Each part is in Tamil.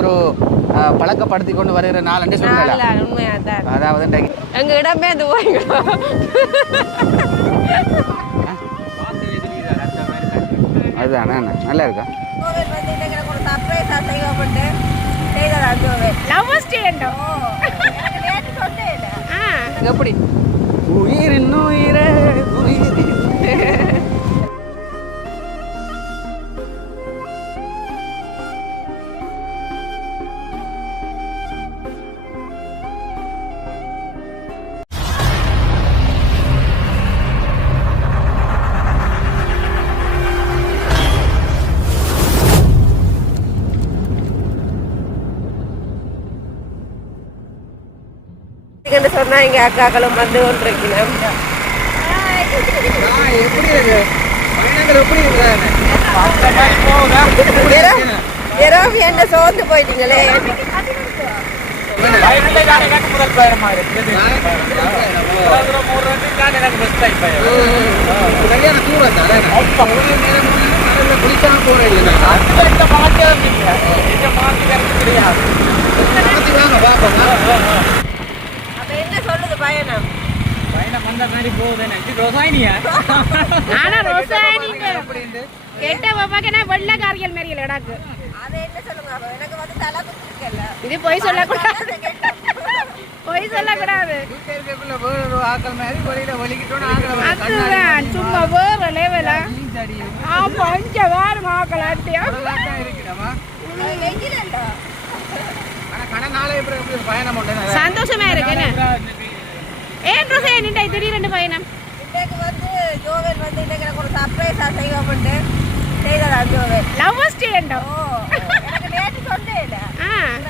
ஒரு பழக்கப்படுத்தி கொண்டு வருகிற நாள் சொல்லலாம். உண்மையாதான். அதாவது எங்க இடமே அது அதுதானே நல்லா இருக்கா? எப்படி உயிரின் உயிரே சொன்னா இங்க அக்காக்களும் வந்து கொண்டிருக்கிறோம். என்ன சோர்ந்து போயிட்டீங்களே. என்ன சொல்லுது பயணம்? பயணம் வந்த மாதிரி போகுதுன்னு ரோசாயினியா? ஆனா ரோசாயினிங்க கேட்ட பாப்பாக்கே வெள்ளக்காரிகள் மாதிரி லடாக்கு. அத என்ன சொல்லுங்க? எனக்கு வந்து தலை குத்திருக்கல. இது போய் சொல்லக்கூடாது. போய் சொல்லக்கூடாது. வீட்டுக்குள்ள வேற ஆக்கள் மாதிரி வெளியில வலிக்கிட்டோம் ஆகல. அதுதான் சும்மா வேற லெவலா. ஆமா இங்க வேற ஆக்கள் அட்டியா. இருக்குடமா. வெங்கிலண்டா. ஆனா நாளை எப்படி பயணம் பண்ணேன். சந்தோஷமா இருக்கேனே. ஏன் ரோசாயினி இந்த திடீர்னு பயணம்? இன்னைக்கு வந்து ஜோவல் வந்து இன்னைக்கு ஒரு சர்ப்ரைஸா செய்வோம்னு செய்ததா ஜோவல். லவ்வர்ஸ் டே என்னோ. எனக்கு நேத்து சொன்னேல.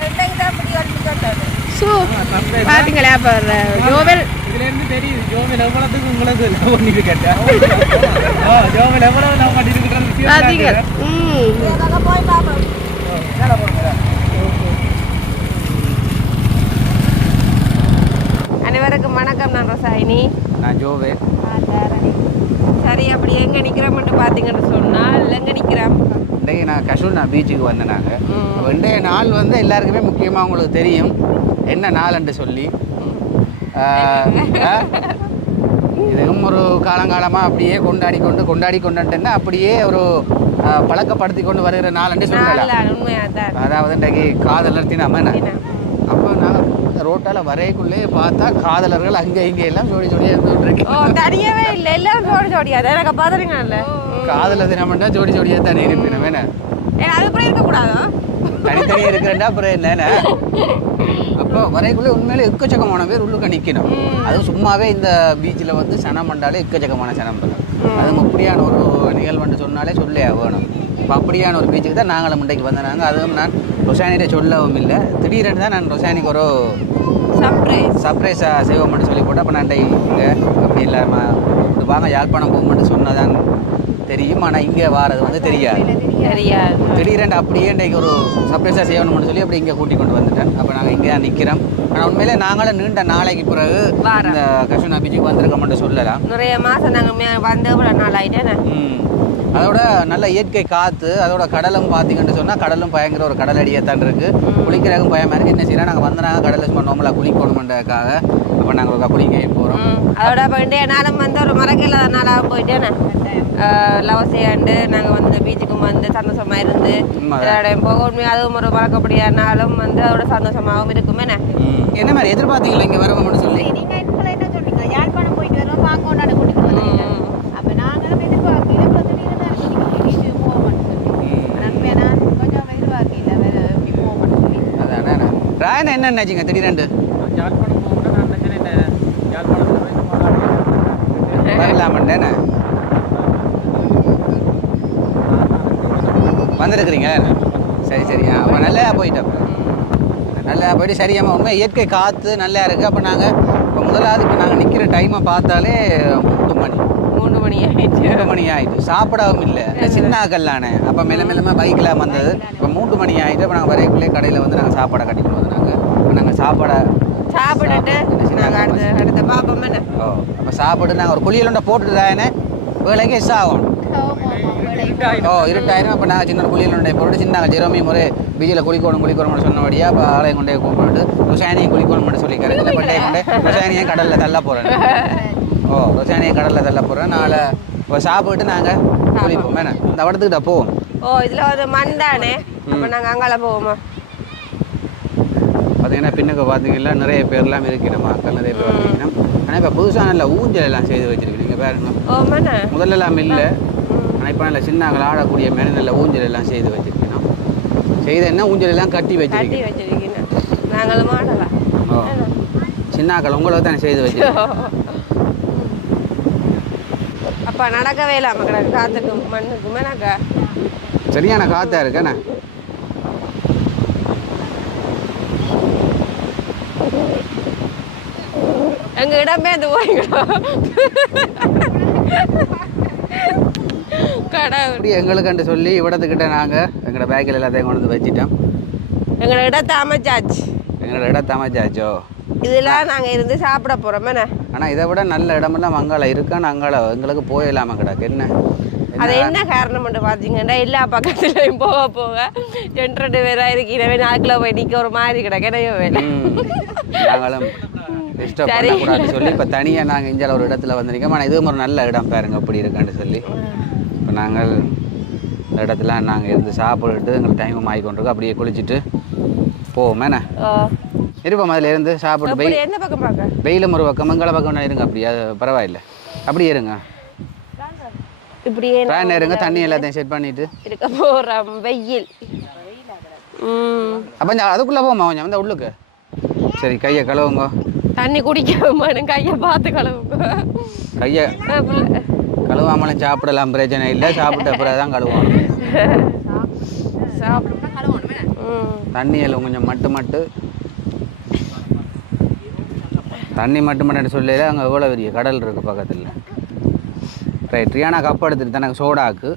இன்னைக்கு தான் முடிவு சொன்னது. சோ பாத்தீங்களா பாரு ஜோவல் இதுல இருந்து தெரியுது ஜோவல் எவ்வளவுக்கு உங்களுக்கு லவ் பண்ணிட்டு கேட்டா. ஜோவல் எவ்வளவு லவ் பண்ணிட்டு இருக்கறது விஷயம் பாத்தீங்க. இதெல்லாம் போய் பாப்போம். மேல போங்க. அனைவருக்கும் வணக்கம். நான் ரோசாயினி. நான் ஜோவே. சரி, அப்படி எங்கே நிற்கிறோம்னு பார்த்தீங்கன்னு சொன்னால் எங்கே நிற்கிறோம்? இன்றைக்கு நான் கஷூனா பீச்சுக்கு வந்தேன். நாங்கள் அப்போ இன்றைய நாள் வந்து எல்லாருக்குமே முக்கியமாக உங்களுக்கு தெரியும் என்ன நாள்ன்னு சொல்லி. இதுவும் ஒரு காலங்காலமாக அப்படியே கொண்டாடி கொண்டுன்னா அப்படியே ஒரு பழக்கப்படுத்தி கொண்டு வருகிற நாள்ன்னு சொல்லலாம். உண்மையாதான். அதாவது இன்றைக்கு காதலர் தினம். அப்போ நான் ரோட்டால் வரைக்குள்ளே பார்த்தா காதலர்கள் அங்கே இங்கே எல்லாம் ஜோடி ஜோடியாக இருந்துகிட்டு தனியாவே இல்லை, எல்லாம் ஜோடி ஜோடியா தான். எனக்கு பாத்துறீங்கல்ல காதலர் தினம்னா ஜோடி ஜோடியாக தானே இருப்பேன். வேணா அது கூட இருக்கக்கூடாதா? தனித்தனியாக இருக்கிறேன்டா அப்புறம் என்னன்னா அப்போ வரைக்குள்ளே உண்மையிலே எக்கச்சக்கமான பேர் உள்ளுக்க நிற்கணும். அதுவும் சும்மாவே இந்த பீச்சில் வந்து சனம் பண்ணாலே எக்கச்சக்கமான சனம் பண்ணும். அதுவும் அப்படியான ஒரு நிகழ்வுன்னு சொன்னாலே சொல்லே வேணும். இப்போ அப்படியான ஒரு பீச்சுக்கு தான் நாங்களும் முண்டைக்கு வந்தாங்க. அதுவும் நான் ரொசானிகிட்ட சொல்லவும் இல்லை. திடீரென்று தான் நான் ரொசானிக்கு ஒரு சர்ப்ரைஸாக செய்வோம்னு சொல்லி போட்டு அப்போ நான் இங்கே அப்படி இல்லாமல் வாங்க யாழ்ப்பாணம் போகும்னு சொன்னதான் தெரியும். ஆனால் இங்கே வாரது வந்து தெரியாது. திடீரென்று அப்படியே இன்றைக்கு ஒரு சர்ப்ரைஸாக செய்யணும்னு சொல்லி அப்படி இங்கே கூட்டிக் கொண்டு வந்துட்டேன். அப்போ நாங்கள் இங்கே தான் நிற்கிறோம். ஆனால் உண்மையிலே நாங்களும் நீண்ட நாளைக்கு பிறகு இந்த கஷூனா பீச்சுக்கு வந்திருக்கோம்னு சொல்லலாம். நிறைய மாதம் நாங்கள் வந்து இவ்வளோ நாள் ஆகிட்டேன். அதோட நல்ல இயற்கை காற்று, அதோட கடலும் பார்த்தீங்கன்னு சொன்னால் கடலும் பயங்கர ஒரு கடல் அடியத்தான் இருக்குது. குளிக்கிறதுக்கும் பயமாக இருக்குது. என்ன செய்யலாம், நாங்கள் வந்தாங்க கடலில் சும்மா நோம்பலாக குளிக்கணுமென்றதுக்காக அப்போ நாங்கள் ஒரு குளிக்க போகிறோம். அதோட இன்றைய நாளும் வந்து ஒரு மறக்கல நாளாக போயிட்டேன்னு லவ் செய்யாண்டு நாங்கள் வந்து இந்த பீச்சுக்கும் வந்து சந்தோஷமாக இருந்து போக உண்மையாக அதுவும் ஒரு மறக்கக்கூடிய நாளும் வந்து அதோட சந்தோஷமாகவும் இருக்குமே. என்ன மாதிரி எதிர்பார்த்தீங்களா இங்கே வரணும்னு சொல்லி? நீங்கள் என்ன சொன்னீங்க? யாழ்ப்பாணம் போயிட்டு வரோம் வாங்க கொண்டாட கூட்டிட்டு வந்தீங்க. அப்போ நாங்களும் எதிர்பார்க்கல ராயனா என்ன நினைச்சிங்க திடீரெண்டு யாழ்ப்பாணம் போகணும் நான் நினைச்சேன். யாழ்ப்பாணம் வரலாமண்டேண்ணே வந்திருக்கிறீங்க. சரி சரி. அப்போ நல்லா போயிட்டோம். நல்லா போயிட்டு சரியாமல் உண்மை இயற்கை காற்று நல்லா இருக்குது. அப்போ நாங்கள் இப்போ முதலாவது இப்போ நாங்கள் நிற்கிற டைமை பார்த்தாலே 3 மணி ஆகிட்டு சாப்பிடவும் இல்லை. சின்னாக்கல்லானே அப்போ மெல்ல பைக்கில் வந்தது. இப்போ 3 மணி ஆகிட்டு இப்போ நாங்கள் வரைக்குள்ளே கடையில் வந்து நாங்கள் சாப்பாடை கட்டிக்கணும் வந்து நாங்கள் இப்போ நாங்கள் சாப்பிட்டுட்டு அடுத்த பாப்போம். அப்போ சாப்பிட்டு நாங்கள் ஒரு குளியலுண்ட போட்டுட்டு தானே வேலைக்கு எஸ் ஆகும். ஓ இருட்டாயிரம். அப்போ நாங்கள் சின்ன குளியல் போட்டு சின்ன ஜெரோமியும் ஒரு பீச்சில் குளிக்கணும்னு சொன்னபடியாக அப்போ ஆலயம் கொண்டே கூப்பிட்டு ருசானியும் குளிக்கணும்னு சொல்லிக்காரு. இதில் பண்டைய கொண்டே ருசானியும் கடலில் தள்ள போகிறேன். ஓ ருசானியும் கடலில் தள்ள போகிறேன். நாளை இப்போ சாப்பிட்டு நாங்கள் குளிப்போம். வேணா இந்த இடத்துக்கிட்ட போவோம். ஓ இதில் ஒரு மண் தானே, அப்போ நாங்கள் அங்கால போவோமா? பார்த்தீங்கன்னா பின்னுக்கு பார்த்தீங்கன்னா நிறைய பேர்லாம் இருக்கிற மக்கள் நிறைய பேர் பார்த்தீங்கன்னா. ஆனால் இப்போ புதுசாக நல்ல ஊஞ்சல் எல்லாம் செய்து வச்சிருக்கு. நீங்கள் பாருங்க, முதல்லலாம் இல்லை. ஆனால் இப்போ நல்ல சின்னங்கள் ஆடக்கூடிய மேலே நல்ல ஊஞ்சல் எல்லாம் செய்து வச்சிருக்கணும். செய்த என்ன ஊஞ்சல் எல்லாம் கட்டி வச்சிருக்கீங்க. நாங்களும் ஆடலாம். ஓ சின்னாக்கள் உங்களுக்கு தானே செய்து வச்சிருக்கோம். அப்போ நடக்கவே இல்லாமல் கிடக்கு காற்றுக்கும் மண்ணுக்குமே. நாங்கள் சரியான காற்றா இருக்கேண்ணே. எங்க இடமே அது போய்ங்களா கடை எங்களுக்குன்னு சொல்லி இவிடத்துக்கிட்ட நாங்கள் எங்களோட பேக்கில் எல்லாத்தையும் கொண்டு வந்து வச்சுட்டோம். எங்களோட இடத்தை அமைச்சாச்சு. எங்களோட இடத்தை அமைச்சாச்சோ. இதெல்லாம் நாங்கள் இருந்து சாப்பிட போகிறோம். ஆனால் இதை விட நல்ல இடமெல்லாம் அங்கால இருக்கான்னு அங்கால எங்களுக்கு போயிடலாமல் கிடக்கு. என்ன அது என்ன காரணம் பார்த்தீங்கன்னா எல்லா பக்கத்துலையும் போக போக 2 பேராக இருக்கிறவே நாக்கில் போய் நிற்க ஒரு மாதிரி கிடக்கு. என்னையோ வேலை நாங்களும் டிஸ்டர்ப் பண்ணக்கூடாதுன்னு சொல்லி இப்போ தனியாக நாங்கள் இஞ்சால ஒரு இடத்துல வந்திருக்கோம். ஆனால் இதுவும் ஒரு நல்ல இடம் பாருங்க அப்படி இருக்கான்னு சொல்லி இப்போ நாங்கள் இந்த இடத்துல நாங்கள் இருந்து சாப்பிட்டுட்டு எங்களுக்கு டைமும் ஆகி கொண்டிருக்கோம். அப்படியே குளிச்சுட்டு போவோம். என்ன இருப்போம் அதில் இருந்து சாப்பிட்டு எந்த பக்கம் பார்க்க வெயிலும் ஒரு பக்கம் மங்கள பக்கம் இருங்க. அப்படி அது பரவாயில்லை, அப்படியே இருங்க. இப்படியே ஃபேன் இருங்க, தண்ணி எல்லாத்தையும் செட் பண்ணிட்டு இருக்க போகிறோம். வெயில் அப்போ அதுக்குள்ளே போமா கொஞ்சம் வந்து உள்ளுக்கு. சரி கையை கழுவுங்க. தண்ணி குடிக்க கையை பார்த்து கழுவுங்க. கையை கழுவாமலும் சாப்பிடலாம், பிரச்சனை இல்லை. சாப்பிட்ட அப்புறம் தான் கழுவோம். தண்ணியில் கொஞ்சம் மட்டு தண்ணி மட்டும் சொல்லல. அங்கே எவ்வளோ பெரிய கடல் இருக்குது பக்கத்தில். ரைட் ரியானா கப் எடுத்துட்டு தனக்கு சோடாக்கு.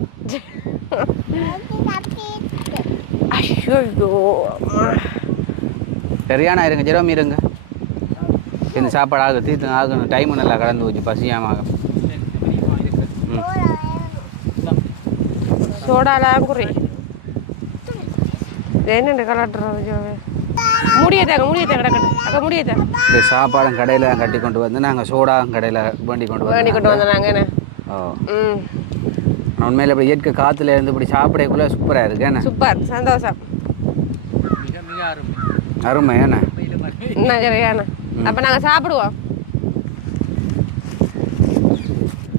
ரியானா இருங்க, ஜெரோமி இருங்க. இந்த சாப்பாடு ஆகுது தீர்த்து ஆகணும். டைமு நல்லா கலந்து வச்சு பசியாமாக. சோடாலாம் குறி என்ன கலட்டுறது முடியத்தாங்க கிடக்கட்டு முடியத்தாங்க. இந்த சாப்பாடும் கடையில் கட்டி கொண்டு வந்து நாங்கள் சோடாவும் கடையில் வேண்டி கொண்டு வந்தாங்க. என்ன ஓ உண்மையில் இப்படி இயற்கை காற்றுல இருந்து இப்படி சாப்பிடக்குள்ள சூப்பராக இருக்கு. என்ன சூப்பர், சந்தோஷம், அருமை. ஏண்ணா சரியாண்ணா. அப்போ நாங்கள் சாப்பிடுவோம்.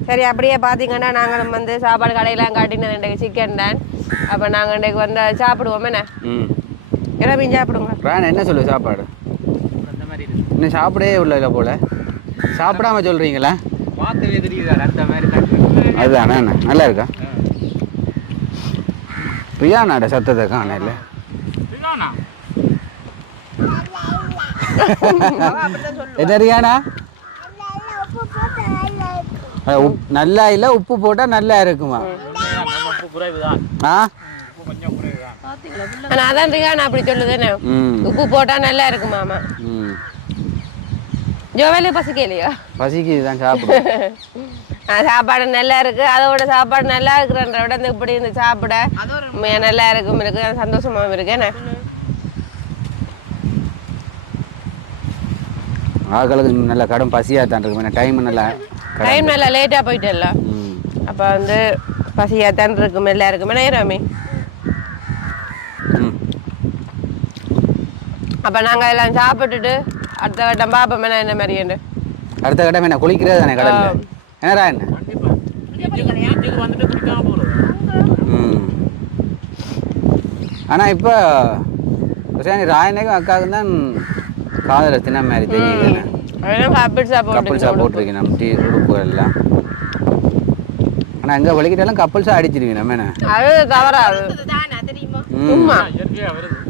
சரி அப்படியே பார்த்தீங்கன்னா நாங்கள் வந்து சாப்பாடு கடையெல்லாம் காட்டினது இன்றைக்கு சிக்கன் தான். அப்போ நாங்கள் இன்றைக்கு வந்து சாப்பிடுவோம். என்ன எல்லாம் மீன் சாப்பிடுங்க. ராணா என்ன சொல்லு சாப்பாடு இன்னும் சாப்பிடவே உள்ள போல சாப்பிடாம சொல்கிறீங்களா? அதுதானே என்ன நல்லா இருக்கா? ரியானாட சத்தத்தை காண இல்லை. என்ன ரியானா? நல்லா இல்லை, உப்பு போட்டால் நல்லா இருக்குமா? ஆ அதான் ரியானா அப்படி சொல்லுதுன்னு. உப்பு போட்டால் நல்லா இருக்குமாமா. ஜோவேலு பசிக்கலையா? பசிக்குது தான் சாப்பிடுவோம். சாப்பாடு நல்லா இருக்கு, அதோட சாப்பாடு நல்லா இருக்குன்ற விட இந்த இப்படி இந்த சாப்பிட நல்லா இருக்கு சந்தோஷமாவும் இருக்கு. என்ன ஆக்களுக்கு நல்லா கடும் பசியாக தான் இருக்கு. டைம் நல்லா லேட்டாக போயிட்டல. அப்போ வந்து பசியாக தான் இருக்கும் எல்லாருக்குமே. நேரமே அப்போ நாங்கள் எல்லாம் சாப்பிட்டுட்டு அடுத்த கட்டம் பார்ப்போம். என்ன மாதிரி அடுத்த கட்டம் என்ன குளிக்கிறது தானே கடலில்? என்னடா என்ன ஆனால் இப்போ ராயனுக்கும் அக்காவுக்கும் தான் காதல் தின மாதிரி தெரியுது. கப்பிள்ஸாக போட்டிருக்கேன் நம்ம டீ உடுப்பு எல்லாம். ஆனால் எங்கே வலிக்கிட்டாலும் கப்பிள்ஸாக அடிச்சிருக்கேன் நம்ம. என்ன அது தவறாது,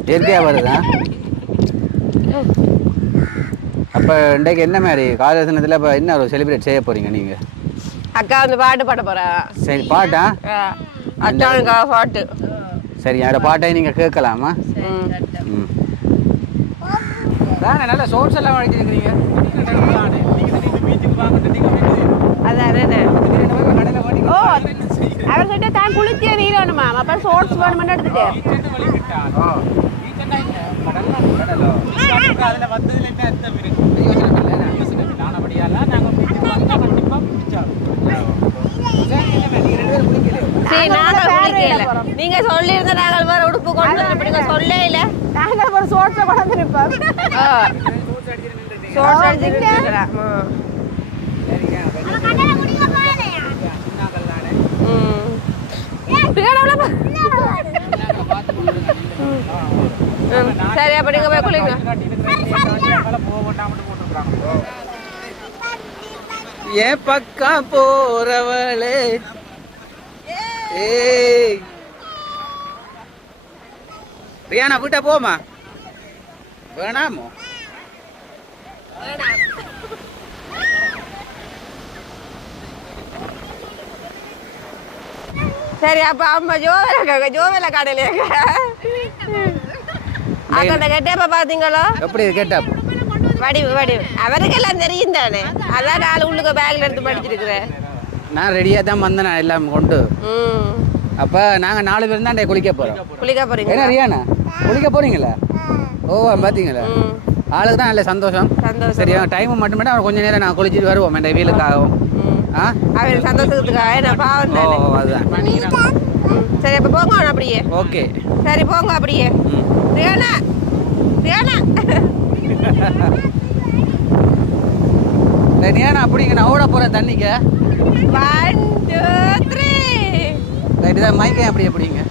இயற்கையாக வருதா? அப்போ இன்றைக்கு என்ன மாதிரி காதல் தினத்தில் இப்போ என்ன ஒரு செலிப்ரேட் செய்ய போகிறீங்க நீங்கள்? அக்கா வந்து பாட்டு பாட போகிறா. சரி பாட்டா? அச்சானுக்காக பாட்டு. சரி என்னோட பாட்டை நீங்கள் கேட்கலாமா? நல்லா சோர்ஸ் எல்லாம் வழிச்சிருக்கிறீங்க. அதான் ஓ அவர்கிட்ட தான் குளிச்சிய நீர் வேணுமா அப்ப ஷோர்ட்ஸ் வேணும்னு எடுத்துட்டு அதுல வந்ததுல என்ன அர்த்தம் இருக்கு நானபடியால நாங்க கண்டிப்பா பிடிச்சாலும் சரி நாங்கள் குளிக்கல நீங்க சொல்லி இருந்த நாங்கள் வேற உடுப்பு கொண்டு அப்படிங்க சொல்லே இல்ல நாங்கள் ஒரு ஷோர்ட்ஸ் கொண்டு இருப்போம் ஷோர்ட்ஸ் அடிச்சிட்டு சரி அப்ப நீங்க போய் குளிங்க ஏன் பக்கம் போறவளே ஏய் ரியானா வீட்டை போமா வேணாமோ சரி அப்ப அம்மா ஜோவேல கடையில அக்கண்ட கெட்டப்ப பாத்தீங்களோ எப்படி கேட்டா வடிவு அவருக்கெல்லாம் தெரியும் தானே அதான் நாலு உள்ளுக்கு பேக்ல எடுத்து படிச்சிருக்கிறேன் நான் ரெடியாக தான் வந்தேன் நான் எல்லாம் கொண்டு அப்போ நாங்கள் 4 பேர் தான் குளிக்க போகிறோம் குளிக்க போறீங்க ஏன்னா ரியானா குளிக்க போறீங்களா ஓ பார்த்தீங்களா ஆளுக்கு தான் நல்ல சந்தோஷம் சரியா டைம் மட்டும் அவர் கொஞ்ச நேரம் நான் குளிச்சுட்டு வருவோம் என் வீலுக்காகவும் அவர் சந்தோஷத்துக்காக நான் பாவம் ஓ அதுதான் சரி அப்போ போங்க அப்படியே ஓகே சரி போங்க அப்படியே ரியானா ரியானா அப்படிங்க நான் ஓட போகிறேன் தண்ணிக்க 1 2 3 ரைட்டு தான் மைக்கேன் அப்படி எப்படிங்க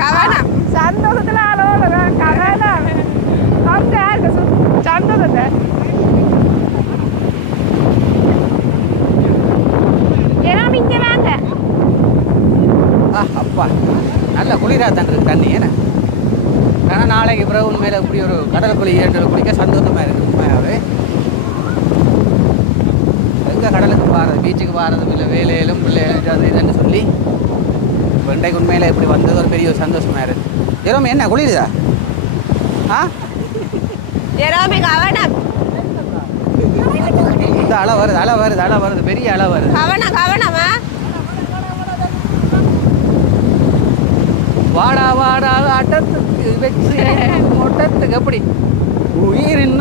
கவனம் சந்தோஷத்துல ஆளோட கவனம் அங்க சந்தோஷத்தை ஏன்னா இங்க வாங்க அப்பா நல்ல குளிராக தான் இருக்கு தண்ணி ஏன்னா ஆனால் நாளைக்கு பிறகு உண்மையில் இப்படி ஒரு கடல் குழி ஏற்றல் குளிக்க சந்தோஷமாக இருக்குது உண்மையாகவே எங்கே கடலுக்கு பாருது பீச்சுக்கு பாரதும் இல்லை வேலையிலும் பிள்ளைகளும் அது இதுன்னு சொல்லி வெண்டைக்கு உண்மையில் இப்படி வந்தது ஒரு பெரிய ஒரு சந்தோஷமாக இருக்குது ஜெரோமி என்ன குளிருதா ஜெரோமி கவனம் இந்த அலை வருது பெரிய அலை வருது கவனமா வாடா அட்டத்துக்கு வச்சு மொட்டத்துக்கு எப்படி உயிரின்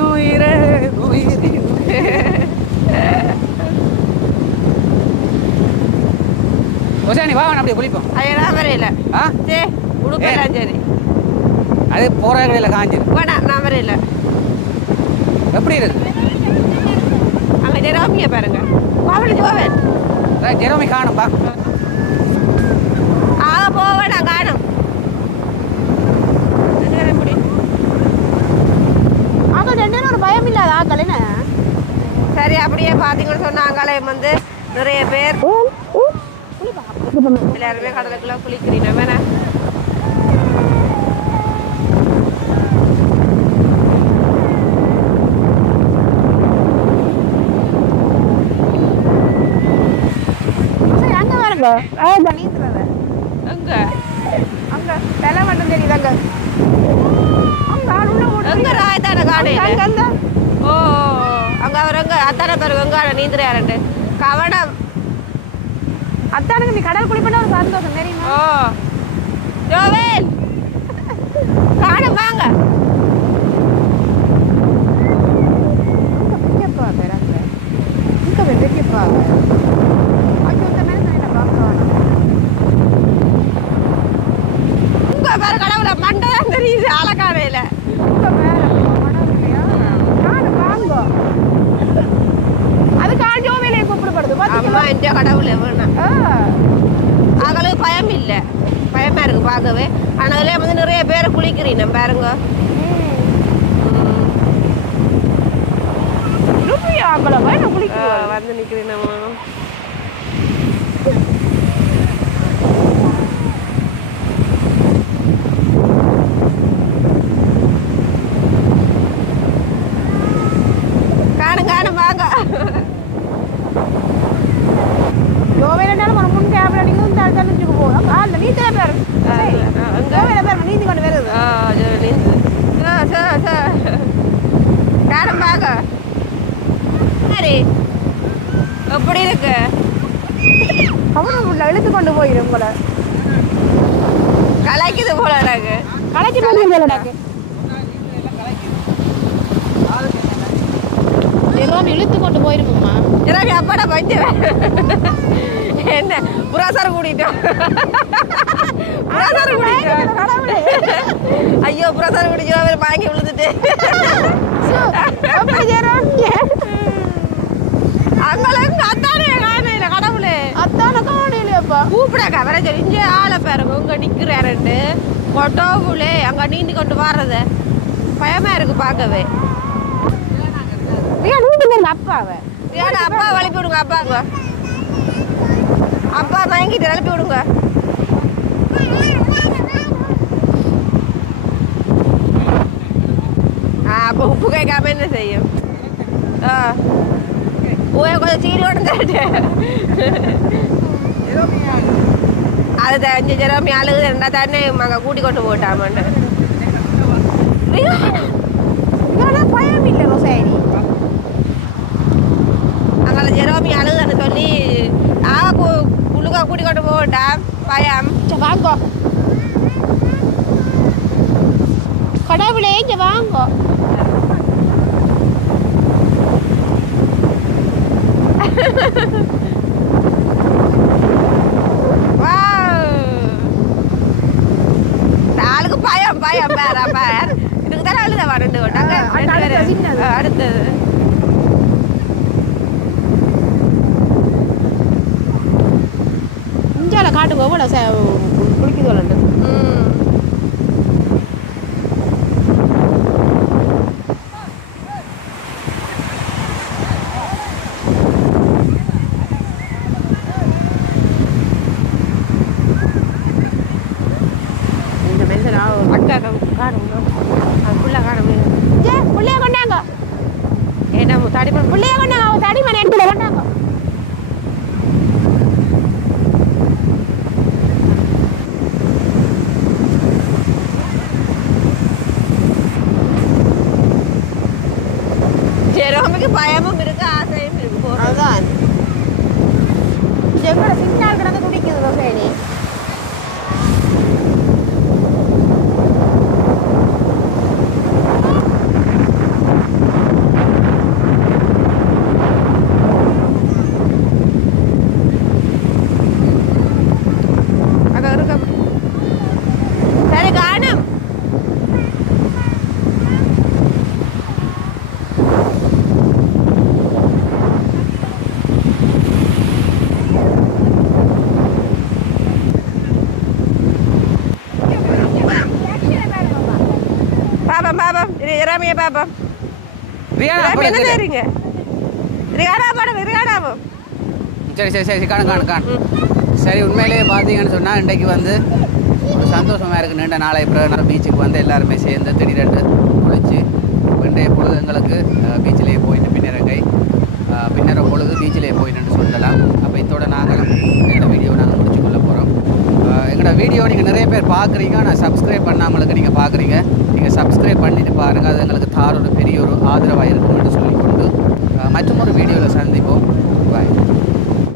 ஓசானி வா அப்படியே குளிப்போம் அதெல்லாம் வரையில உடுப்பெல்லாம் சரி அதே போகிற கடையில் காஞ்சிரு வேணாம் நான் வரையில எப்படி இருக்கு அங்கே ஜெரோமியை பாருங்க கோவில் ஜோவன் ஜெரோமி காணும்பா ஆக போவேன் நான் காணும் அவங்க 2 பேரும் ஒரு பயம் இல்லாத ஆக்கள் என்ன சரி அப்படியே பார்த்தீங்கன்னு சொன்னாங்களே வந்து நிறைய பேர் எல்லாருமே கடலுக்குள்ள குளிக்கிறீங்க வேணா எங்க அங்க தலை மட்டும் தெரியுது அங்க ராயத்தான காணே ஓ அங்க அவர் அங்க அத்தான பேர் வெங்காயம் நீந்துறாருண்டு கவனம் அத்தானுக்கு நீ கடல் குளிப்பட ஒரு சந்தோஷம் தெரியுமா ஓ ஜோவேல் காணும் வாங்க பெரியப்பா பேராங்க இங்க பெரியப்பா ஐயோ இந்த மேல நான் பார்க்கணும் உங்க பேர் கடவுள மண்டை தான் தெரியுது ஆளக்காரையில உங்க மேல மடலையா நான் வாங்க அது காஞ்சோ வேலையை கூப்பிடப்படுது அம்மா இந்த கடவுள வேணும் அவங்களுக்கு பயம் இல்லை பயமா இருக்கு பார்க்கவே ஆனால் அதில் வந்து நிறைய பேர் குளிக்கிறீங்க பாருங்க வந்து நிற்கிறேன் நம்ம காணும் வாங்க ஜோவேலனாலும் முன் கேப்ல நீங்க தள்ளிச்சுக்கு போறோம் கால்ல நீ தேவை பேர் ஜோவேல பேர் நீந்தி கொண்டு வருது காணும் பாக்க சரி எப்படி இருக்கு அவனும் உள்ள இழுத்து கொண்டு போயிடும் போல கலாய்க்குது போல எனக்கு களைச்சு போலடாக்கு எல்லாம் இழுத்து கொண்டு போயிருக்குமா எனக்கு அப்பாடா பஞ்சம் என்ன புராசாரம் கூட்டிட்டோம் புராசாரம் கூட்டிட்டோம் ஐயோ புராசாரம் குடிச்சோம் வாங்கி விழுந்துட்டு அங்கே அத்தானே காணையில கடவுளே அத்தான காணையிலப்பா கூப்பிடாக்கா வர சொல்லி இங்கே ஆளை பாருங்க இங்கே நிற்கிறாருண்டு கொட்டோவுலே அங்கே நீந்தி கொண்டு வர்றது பயமா இருக்கு பார்க்கவே அப்பாவை ஏன்னா அப்பா வலிப்பி விடுங்க அப்பாங்க அப்பா வாங்கிட்டு எழுப்பி விடுங்க அப்போ உப்பு கேட்காம என்ன செய்யும் கொஞ்சம் சீரி உடஞ்சாட்டு அது தெரிஞ்சு ஜெரோமி அழுகுது ரெண்டா தானே அங்கே கூட்டி கொண்டு போட்டாமன்னு பயம் இல்லை ரோசாயி அங்கே ஜெரோமி அழுகுதுன்னு சொல்லி உள்ளுக்கா கூட்டி கொண்டு போட்டா பயம் வாங்கோ கடவுளே இங்க வாங்கோ ஆளுக்கு பயம் பயம் பேர பேர் இதுக்கு தானே அழுத வரண்டு அடுத்தது இஞ்சால காட்டுங்க எவ்வளோ குளிக்குது விளாண்டு அக்கா காணும் அது ஃபுல்லாக காணும் பிள்ளைய கொண்டாங்க ஏன்னா தடிமன் பிள்ளைய கொண்டாங்க அவன் தடிமன் எடுத்துல கொண்டாங்க ஜெரோமிக்கு பயமும் இருக்கு ஆசையும் இருக்கு அதுதான் எங்கட சின்னால் கிடந்து துடிக்குது ரோசேனி சரி காணும் பாப்பம் பாப்பம் ரம்யா பாப்பம் என்ன செய்றீங்க ரியாடா பாடம் ரியாடாவும் சரி சரி சரி காணும் காணும் காணும் சரி உண்மையிலேயே பார்த்தீங்கன்னு சொன்னால் இன்றைக்கு வந்து ஒரு சந்தோஷமாக இருக்குது நீண்ட நாளை பிறகு பீச்சுக்கு வந்து எல்லாருமே சேர்ந்து திடீரென்று குளிச்சு இன்றைய பொழுது எங்களுக்கு பீச்சிலேயே போயிட்டு பின்னர பொழுது பீச்சிலேயே போயிட்டு சொல்லலாம் அப்போ இதோட நாங்களும் எங்களோட வீடியோ நாங்கள் முடிச்சுக்கொள்ள போகிறோம் எங்களோட வீடியோ நீங்கள் நிறைய பேர் பார்க்குறீங்க ஆனால் சப்ஸ்கிரைப் பண்ணாமலுக்கு நீங்கள் பார்க்குறீங்க நீங்கள் சப்ஸ்கிரைப் பண்ணிவிட்டு பாருங்கள் அது எங்களுக்கு தாரோட பெரிய ஒரு ஆதரவாக இருக்கும்னு சொல்லிக்கொண்டு மற்றும் ஒரு வீடியோவில் சந்திப்போம் பாய்